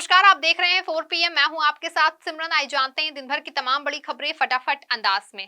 नमस्कार, आप देख रहे हैं 4 PM। मैं हूं आपके साथ सिमरन। आइए जानते हैं दिन भर की तमाम बड़ी खबरें फटाफट अंदाज में।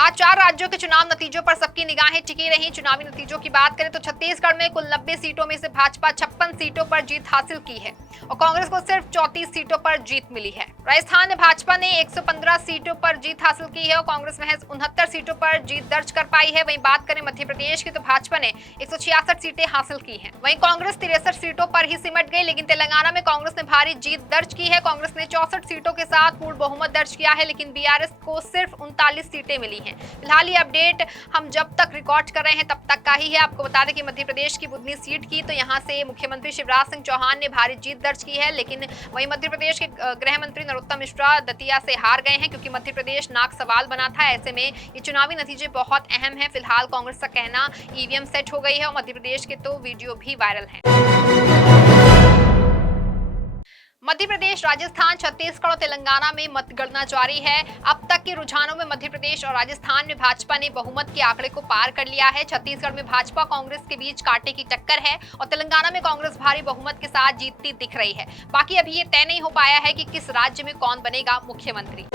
आज 4 राज्यों के चुनाव नतीजों पर सबकी निगाहें टिकी रहीं। चुनावी नतीजों की बात करें तो छत्तीसगढ़ में कुल 90 सीटों में से भाजपा 56 सीटों पर जीत हासिल की है और कांग्रेस को सिर्फ 34 सीटों पर जीत मिली है। राजस्थान में भाजपा ने 115 सीटों पर जीत हासिल की है और कांग्रेस महज 69 सीटों पर जीत दर्ज कर पाई है। वहीं बात करें मध्य प्रदेश की तो भाजपा ने 166 सीटें हासिल की हैं। वहीं कांग्रेस 63 सीटों पर ही सिमट गई, लेकिन तेलंगाना में कांग्रेस ने भारी जीत दर्ज की है। कांग्रेस ने 64 सीटों के साथ पूर्ण बहुमत दर्ज किया है, लेकिन बीआरएस को सिर्फ 39 सीटें मिली हैं। फिलहाल ये अपडेट हम जब तक रिकॉर्ड कर रहे हैं तब तक का ही है। आपको बता दें कि मध्य प्रदेश की बुधनी सीट की तो यहां से मुख्यमंत्री शिवराज सिंह चौहान ने भारी जीत दर्ज की है, लेकिन वहीं मध्य प्रदेश के गृह मंत्री नरोत्तम मिश्रा दतिया से हार गए हैं क्योंकि मध्य प्रदेश नाक सवाल बना था। ऐसे में ये चुनावी नतीजे बहुत अहम है। फिलहाल कांग्रेस का कहना ईवीएम सेट हो गई है और मध्य प्रदेश के तो वीडियो भी वायरल है। मध्य प्रदेश, राजस्थान, छत्तीसगढ़ और तेलंगाना में मतगणना जारी है। अब तक के रुझानों में मध्य प्रदेश और राजस्थान में भाजपा ने बहुमत के आंकड़े को पार कर लिया है। छत्तीसगढ़ में भाजपा कांग्रेस के बीच कांटे की टक्कर है और तेलंगाना में कांग्रेस भारी बहुमत के साथ जीतती दिख रही है। बाकी अभी ये तय नहीं हो पाया है कि किस राज्य में कौन बनेगा मुख्यमंत्री।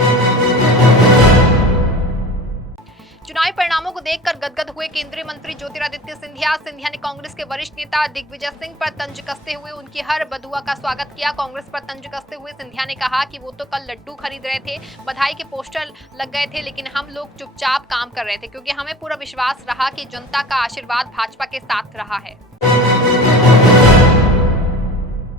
चुनावी परिणामों को देखकर गदगद हुए केंद्रीय मंत्री ज्योतिरादित्य सिंधिया। सिंधिया ने कांग्रेस के वरिष्ठ नेता दिग्विजय सिंह पर तंज कसते हुए उनकी हर बदुआ का स्वागत किया। कांग्रेस पर तंज कसते हुए सिंधिया ने कहा कि वो तो कल लड्डू खरीद रहे थे, बधाई के पोस्टर लग गए थे, लेकिन हम लोग चुपचाप काम कर रहे थे क्योंकि हमें पूरा विश्वास रहा कि जनता का आशीर्वाद भाजपा के साथ रहा है।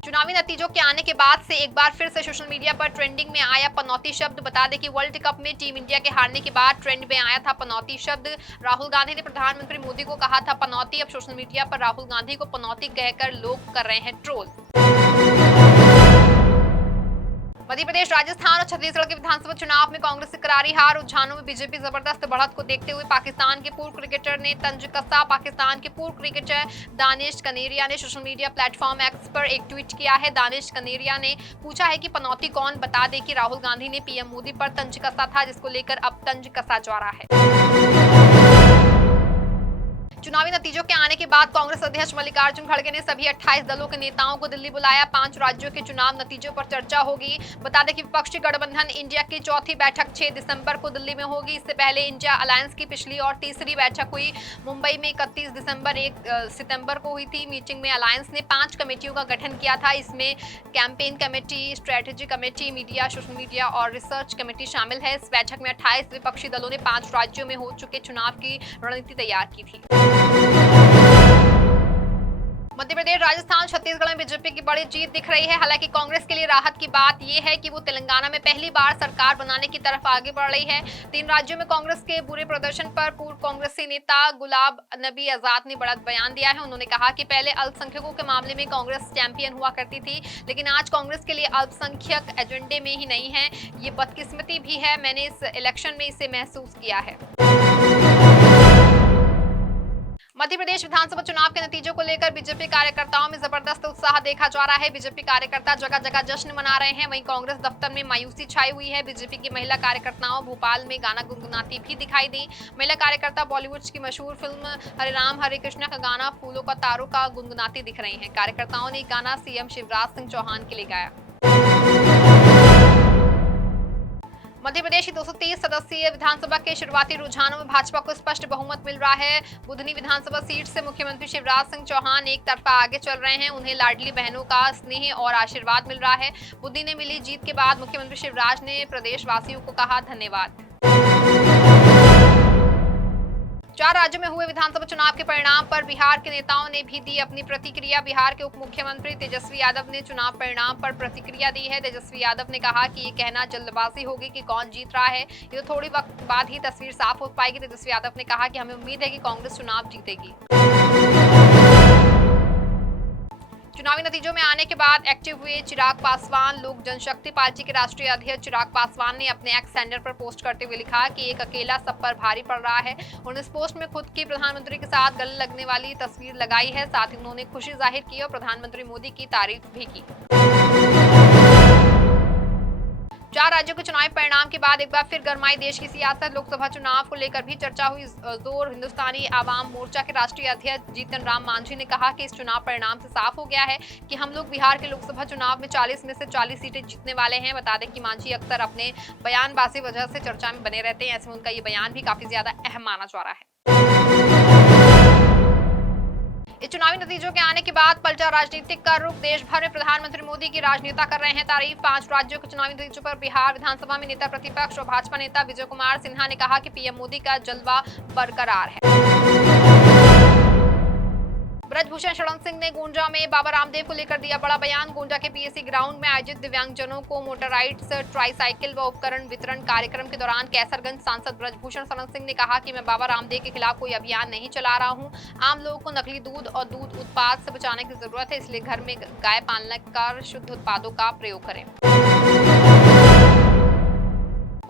चुनावी नतीजों के आने के बाद से एक बार फिर से सोशल मीडिया पर ट्रेंडिंग में आया पनौती शब्द। बता दें कि वर्ल्ड कप में टीम इंडिया के हारने के बाद ट्रेंड में आया था पनौती शब्द। राहुल गांधी ने प्रधानमंत्री मोदी को कहा था पनौती। अब सोशल मीडिया पर राहुल गांधी को पनौती कहकर लोग कर रहे हैं ट्रोल। मध्य प्रदेश, राजस्थान और छत्तीसगढ़ के विधानसभा चुनाव में कांग्रेस से करारी हार। रुझानों में बीजेपी जबरदस्त बढ़त को देखते हुए पाकिस्तान के पूर्व क्रिकेटर ने तंज कसा। पाकिस्तान के पूर्व क्रिकेटर दानिश कनेरिया ने सोशल मीडिया प्लेटफॉर्म एक्स पर एक ट्वीट किया है। दानिश कनेरिया ने पूछा है कि पनौती कौन। बता दें कि राहुल गांधी ने पीएम मोदी पर तंज कसा था, जिसको लेकर अब तंज कसा जा रहा है। चुनावी नतीजों के आने के बाद कांग्रेस अध्यक्ष मल्लिकार्जुन खड़गे ने सभी 28 दलों के नेताओं को दिल्ली बुलाया। 5 राज्यों के चुनाव नतीजों पर चर्चा होगी। बता दें कि विपक्षी गठबंधन इंडिया की चौथी बैठक 6 दिसंबर को दिल्ली में होगी। इससे पहले इंडिया अलायंस की पिछली और तीसरी बैठक हुई मुंबई में 31 दिसंबर 1 सितंबर को हुई थी। मीटिंग में अलायंस ने 5 कमेटियों का गठन किया था। इसमें campaign committee, strategy committee, media, social media और रिसर्च कमेटी शामिल है। इस बैठक में 28 विपक्षी दलों ने 5 राज्यों में हो चुके चुनाव की रणनीति तैयार की थी। मध्य प्रदेश, राजस्थान, छत्तीसगढ़ में बीजेपी की बड़ी जीत दिख रही है। हालांकि कांग्रेस के लिए राहत की बात यह है कि वो तेलंगाना में पहली बार सरकार बनाने की तरफ आगे बढ़ रही है। 3 राज्यों में कांग्रेस के बुरे प्रदर्शन पर पूर्व कांग्रेसी नेता गुलाब नबी आजाद ने बड़ा बयान दिया है। उन्होंने कहा कि पहले अल्पसंख्यकों के मामले में कांग्रेस चैंपियन हुआ करती थी, लेकिन आज कांग्रेस के लिए अल्पसंख्यक एजेंडे में ही नहीं है, ये बदकिस्मती भी है। मैंने इस इलेक्शन में इसे महसूस किया है। मध्य प्रदेश विधानसभा चुनाव के नतीजों को लेकर बीजेपी कार्यकर्ताओं में जबरदस्त उत्साह देखा जा रहा है। बीजेपी कार्यकर्ता जगह जगह जश्न मना रहे हैं। वहीं कांग्रेस दफ्तर में मायूसी छाई हुई है। बीजेपी की महिला कार्यकर्ताओं भोपाल में गाना गुनगुनाती भी दिखाई दी। महिला कार्यकर्ता बॉलीवुड की मशहूर फिल्म हरे राम हरे कृष्ण का गाना फूलों का तारों का गुनगुनाती दिख रही है। कार्यकर्ताओं ने गाना सीएम शिवराज सिंह चौहान के लिए गाया। मध्य प्रदेश की 230 सदस्यीय विधानसभा के शुरुआती रुझानों में भाजपा को स्पष्ट बहुमत मिल रहा है। बुधनी विधानसभा सीट से मुख्यमंत्री शिवराज सिंह चौहान एक तरफा आगे चल रहे हैं। उन्हें लाडली बहनों का स्नेह और आशीर्वाद मिल रहा है। बुधनी में मिली जीत के बाद मुख्यमंत्री शिवराज ने प्रदेशवासियों को कहा धन्यवाद। 4 राज्यों में हुए विधानसभा चुनाव के परिणाम पर बिहार के नेताओं ने भी दी अपनी प्रतिक्रिया। बिहार के उप मुख्यमंत्री तेजस्वी यादव ने चुनाव परिणाम पर प्रतिक्रिया दी है। तेजस्वी यादव ने कहा कि ये कहना जल्दबाजी होगी कि कौन जीत रहा है, ये तो थोड़ी वक्त बाद ही तस्वीर साफ हो पाएगी। तेजस्वी यादव ने कहा कि हमें उम्मीद है कि कांग्रेस चुनाव जीतेगी। चुनावी नतीजों में आने के बाद एक्टिव हुए चिराग पासवान। लोक जनशक्ति पार्टी के राष्ट्रीय अध्यक्ष चिराग पासवान ने अपने एक्स हैंडल पर पोस्ट करते हुए लिखा कि एक अकेला सब पर भारी पड़ रहा है। उन्होंने इस पोस्ट में खुद की प्रधानमंत्री के साथ गले लगने वाली तस्वीर लगाई है। साथ ही उन्होंने खुशी जाहिर की और प्रधानमंत्री मोदी की तारीफ भी की। 4 राज्यों के चुनावी परिणाम के बाद एक बार फिर गरमाई देश की सियासत। लोकसभा चुनाव को लेकर भी चर्चा हुई जोर। हिंदुस्तानी आवाम मोर्चा के राष्ट्रीय अध्यक्ष जीतन राम मांझी ने कहा कि इस चुनाव परिणाम से साफ हो गया है कि हम लोग बिहार के लोकसभा चुनाव में 40 में से 40 सीटें जीतने वाले हैं। बता दें कि मांझी अक्सर अपने बयानबाजी वजह से चर्चा में बने रहते हैं। ऐसे में उनका ये बयान भी काफी ज्यादा अहम माना जा रहा है। इस चुनावी नतीजों के आने के बाद पलटा राजनीतिक का रुख। देश भर में प्रधानमंत्री मोदी की राजनेता कर रहे हैं तारीफ। 5 राज्यों के चुनावी नतीजों पर बिहार विधानसभा में नेता प्रतिपक्ष और भाजपा नेता विजय कुमार सिन्हा ने कहा कि पीएम मोदी का जलवा बरकरार है। ब्रजभूषण शरण सिंह ने गोंडा में बाबा रामदेव को लेकर दिया बड़ा बयान। गोंडा के पीएससी ग्राउंड में आयोजित दिव्यांगजनों को मोटराइड्स, ट्राईसाइकिल व उपकरण वितरण कार्यक्रम के दौरान कैसरगंज सांसद ब्रजभूषण शरण सिंह ने कहा कि मैं बाबा रामदेव के खिलाफ कोई अभियान नहीं चला रहा हूं। आम लोगों को नकली दूध और दूध उत्पाद से बचाने की जरूरत है, इसलिए घर में गाय पालने कर शुद्ध उत्पादों का प्रयोग करें।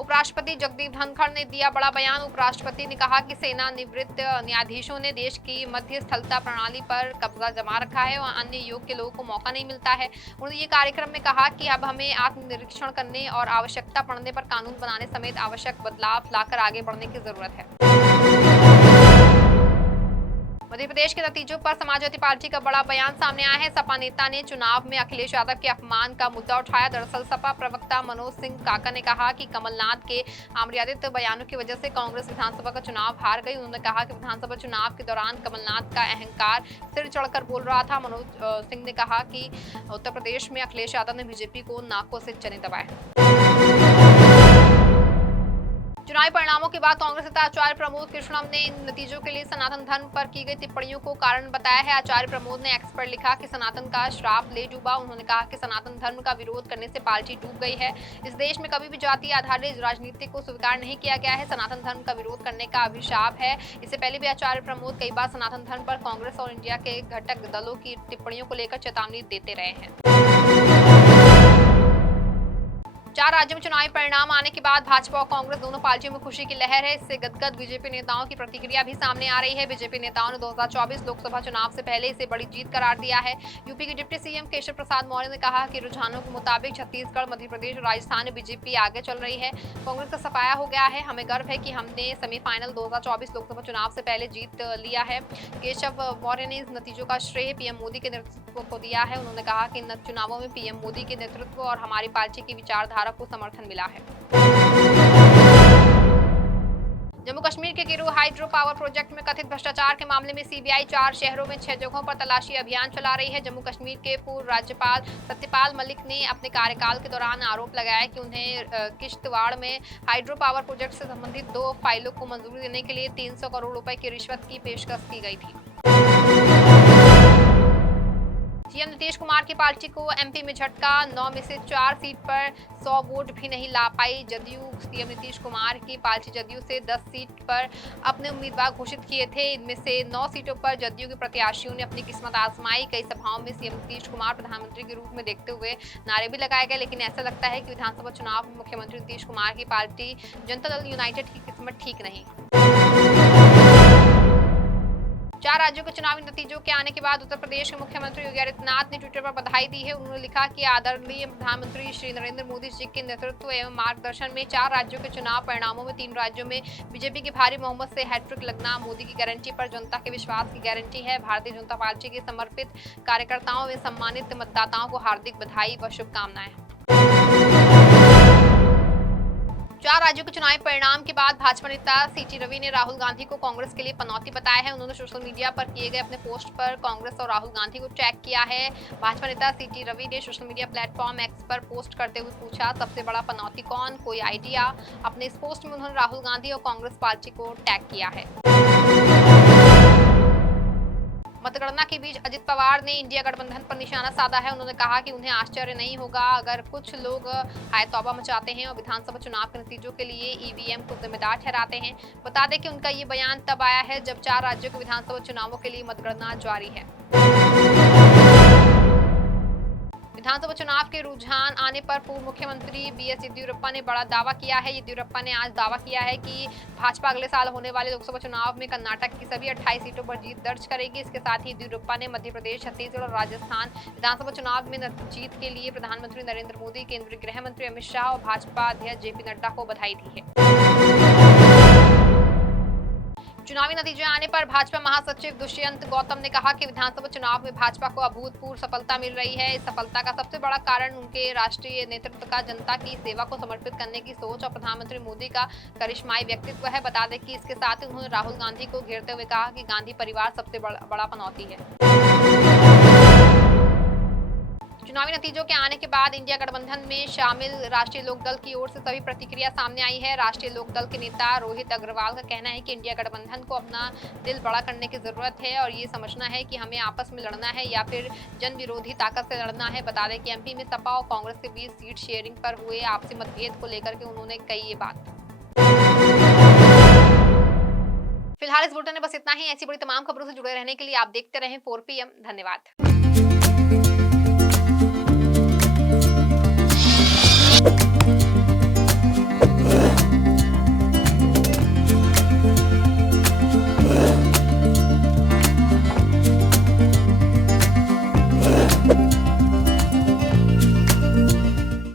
उपराष्ट्रपति जगदीप धनखड़ ने दिया बड़ा बयान। उपराष्ट्रपति ने कहा कि सेना निवृत्त न्यायाधीशों ने देश की मध्यस्थलता प्रणाली पर कब्जा जमा रखा है और अन्य योग्य लोगों को मौका नहीं मिलता है। उन्होंने ये कार्यक्रम में कहा कि अब हमें आत्मनिरीक्षण करने और आवश्यकता पड़ने पर कानून बनाने समेत आवश्यक बदलाव लाकर आगे बढ़ने की जरूरत है। मध्य प्रदेश के नतीजों पर समाजवादी पार्टी का बड़ा बयान सामने आया है। सपा नेता ने चुनाव में अखिलेश यादव के अपमान का मुद्दा उठाया। दरअसल सपा प्रवक्ता मनोज सिंह काका ने कहा कि कमलनाथ के अमर्यादित बयानों की वजह से कांग्रेस विधानसभा का चुनाव हार गई। उन्होंने कहा कि विधानसभा चुनाव के दौरान कमलनाथ का अहंकार सिर चढ़कर बोल रहा था। मनोज सिंह ने कहा कि उत्तर प्रदेश में अखिलेश यादव ने बीजेपी को नाकों से चने दबाए। चुनावी परिणामों के बाद कांग्रेस नेता आचार्य प्रमोद कृष्णम ने इन नतीजों के लिए सनातन धर्म पर की गई टिप्पणियों को कारण बताया है। आचार्य प्रमोद ने एक्स पर लिखा कि सनातन का श्राप ले डूबा। उन्होंने कहा कि सनातन धर्म का विरोध करने से पार्टी डूब गई है। इस देश में कभी भी जाति आधारित राजनीति को स्वीकार नहीं किया गया है। सनातन धर्म का विरोध करने का अभिशाप है। इससे पहले भी आचार्य प्रमोद कई बार सनातन धर्म पर कांग्रेस और इंडिया के घटक दलों की टिप्पणियों को लेकर चेतावनी देते रहे हैं। 4 राज्यों में चुनावी परिणाम आने के बाद भाजपा और कांग्रेस दोनों पार्टियों में खुशी की लहर है। इससे गदगद बीजेपी नेताओं की प्रतिक्रिया भी सामने आ रही है। बीजेपी नेताओं ने 2024 लोकसभा चुनाव से पहले इसे बड़ी जीत करार दिया है। यूपी के डिप्टी सीएम केशव प्रसाद मौर्य ने कहा कि रुझानों के मुताबिक छत्तीसगढ़, मध्य प्रदेश और राजस्थान में बीजेपी आगे चल रही है। कांग्रेस का सफाया हो गया है। हमें गर्व है कि हमने सेमीफाइनल 2024 लोकसभा चुनाव से पहले जीत लिया है। केशव मौर्य ने इस नतीजों का श्रेय पीएम मोदी के नेतृत्व को दिया है। उन्होंने कहा कि इन चुनावों में पीएम मोदी के नेतृत्व और हमारी पार्टी की विचारधारा को समर्थन मिला है। जम्मू कश्मीर के किरू हाइड्रो पावर प्रोजेक्ट में कथित भ्रष्टाचार के मामले में सीबीआई 4 शहरों में 6 जगहों पर तलाशी अभियान चला रही है। जम्मू कश्मीर के पूर्व राज्यपाल सत्यपाल मलिक ने अपने कार्यकाल के दौरान आरोप लगाया कि उन्हें किश्तवाड़ में हाइड्रो पावर प्रोजेक्ट से संबंधित 2 फाइलों को मंजूरी देने के लिए 300 करोड़ रुपए की रिश्वत की पेशकश की गई थी। सीएम नीतीश कुमार की पार्टी को एमपी में झटका। 9 में से 4 सीट पर 100 वोट भी नहीं ला पाई जदयू। सीएम नीतीश कुमार की पार्टी जदयू से 10 सीट पर अपने उम्मीदवार घोषित किए थे। इनमें से 9 सीटों पर जदयू के प्रत्याशियों ने अपनी किस्मत आजमाई। कई सभाओं में सीएम नीतीश कुमार प्रधानमंत्री के रूप में देखते हुए नारे भी लगाए गए, लेकिन ऐसा लगता है कि विधानसभा चुनाव में मुख्यमंत्री नीतीश कुमार की पार्टी जनता दल यूनाइटेड की किस्मत ठीक नहीं। 4 राज्यों के चुनावी नतीजों के आने के बाद उत्तर प्रदेश के मुख्यमंत्री योगी आदित्यनाथ ने ट्विटर पर बधाई दी है। उन्होंने लिखा कि आदरणीय प्रधानमंत्री श्री नरेंद्र मोदी जी के नेतृत्व एवं मार्गदर्शन में 4 राज्यों के चुनाव परिणामों में 3 राज्यों में बीजेपी की भारी बहुमत से हैट्रिक लगना मोदी की गारंटी पर जनता के विश्वास की गारंटी है। भारतीय जनता पार्टी के समर्पित कार्यकर्ताओं व सम्मानित मतदाताओं को हार्दिक बधाई व शुभकामनाएं। 4 राज्यों के चुनावी परिणाम के बाद भाजपा नेता सीटी रवि ने राहुल गांधी को कांग्रेस के लिए पनौती बताया है। उन्होंने सोशल मीडिया पर किए गए अपने पोस्ट पर कांग्रेस और राहुल गांधी को टैग किया है। भाजपा नेता सीटी रवि ने सोशल मीडिया प्लेटफॉर्म एक्स पर पोस्ट करते हुए पूछा, सबसे बड़ा पनौती कौन, कोई आइडिया। अपने इस पोस्ट में उन्होंने राहुल गांधी और कांग्रेस पार्टी को टैग किया है। मतगणना के बीच अजित पवार ने इंडिया गठबंधन पर निशाना साधा है। उन्होंने कहा कि उन्हें आश्चर्य नहीं होगा अगर कुछ लोग हाय तौबा मचाते हैं और विधानसभा चुनाव के नतीजों के लिए ईवीएम को जिम्मेदार ठहराते हैं। बता दें कि उनका ये बयान तब आया है जब 4 राज्यों के विधानसभा चुनावों के लिए मतगणना जारी है। विधानसभा चुनाव के रुझान आने पर पूर्व मुख्यमंत्री बीएस येदियुरप्पा ने बड़ा दावा किया है। येदियुरप्पा ने आज दावा किया है कि भाजपा अगले साल होने वाले लोकसभा चुनाव में कर्नाटक की सभी 28 सीटों पर जीत दर्ज करेगी। इसके साथ ही येदियुरप्पा ने मध्य प्रदेश, छत्तीसगढ़ और राजस्थान विधानसभा चुनाव में जीत के लिए प्रधानमंत्री नरेंद्र मोदी, केंद्रीय गृह मंत्री अमित शाह और भाजपा अध्यक्ष जेपी नड्डा को बधाई दी है। चुनावी नतीजे आने पर भाजपा महासचिव दुष्यंत गौतम ने कहा कि विधानसभा चुनाव में भाजपा को अभूतपूर्व सफलता मिल रही है। इस सफलता का सबसे बड़ा कारण उनके राष्ट्रीय नेतृत्व का जनता की सेवा को समर्पित करने की सोच और प्रधानमंत्री मोदी का करिश्माई व्यक्तित्व है। बता दें कि इसके साथ ही उन्होंने राहुल गांधी को घेरते हुए कहा कि गांधी परिवार सबसे बड़ा पनौती है। चुनावी नतीजों के आने के बाद इंडिया गठबंधन में शामिल राष्ट्रीय लोकदल की ओर से सभी प्रतिक्रिया सामने आई है। राष्ट्रीय लोकदल के नेता रोहित अग्रवाल का कहना है कि इंडिया गठबंधन को अपना दिल बड़ा करने की जरूरत है और ये समझना है कि हमें आपस में लड़ना है या फिर जन विरोधी ताकत से लड़ना है। बता दें कि एमपी में सपा और कांग्रेस के बीच सीट शेयरिंग पर हुए आपसी मतभेद को लेकर के उन्होंने कही ये बात। फिलहाल इस बुलेटिन में बस इतना ही। ऐसी बड़ी तमाम खबरों से जुड़े रहने के लिए आप देखते रहें 4PM। धन्यवाद।